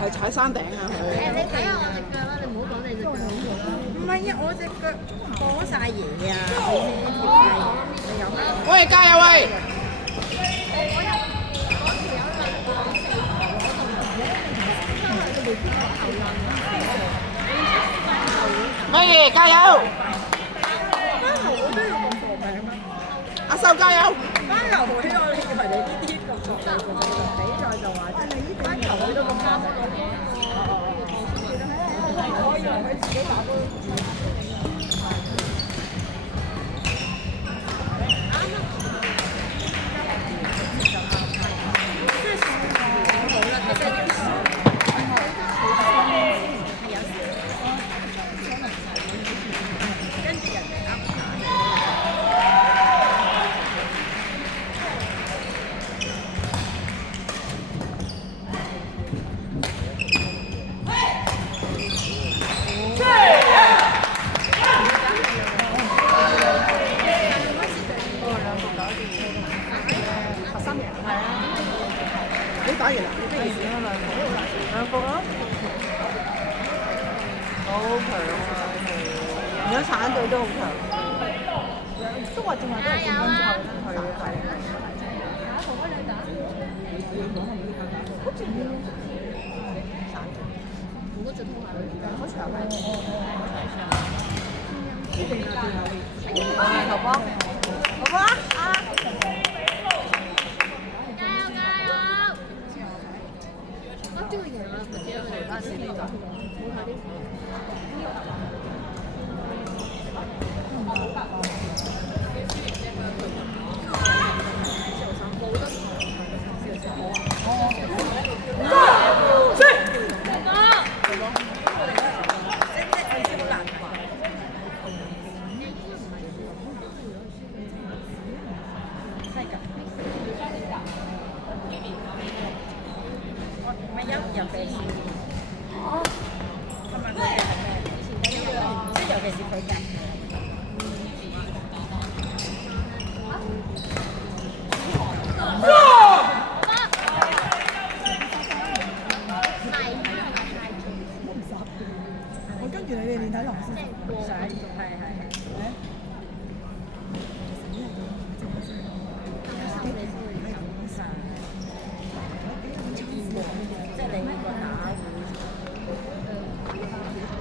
係踩山頂啊！佢你睇下我隻腳啦，你唔好講你隻腳。唔係啊，我隻腳過晒嘢啊！你有咩？喂，加油喂！乜嘢？加油！阿秀加油！班球會我以為你呢啲咁作比賽就話真係呢班球會都咁加分，我以為佢自己打波。打完啦，兩局咯，好強啊！而家橙隊都好強，都話仲係都係咁樣湊，係啊係啊。好啊，你打。好似冇橙隊，我嗰隻拖鞋好長啊！好波，好波啊！這個贏啦！我知道佢哋班先嚟講，冇睇啲。尤其是同埋佢哋係咩？即係尤其是佢嘅。我跟住你哋練體能先。想係。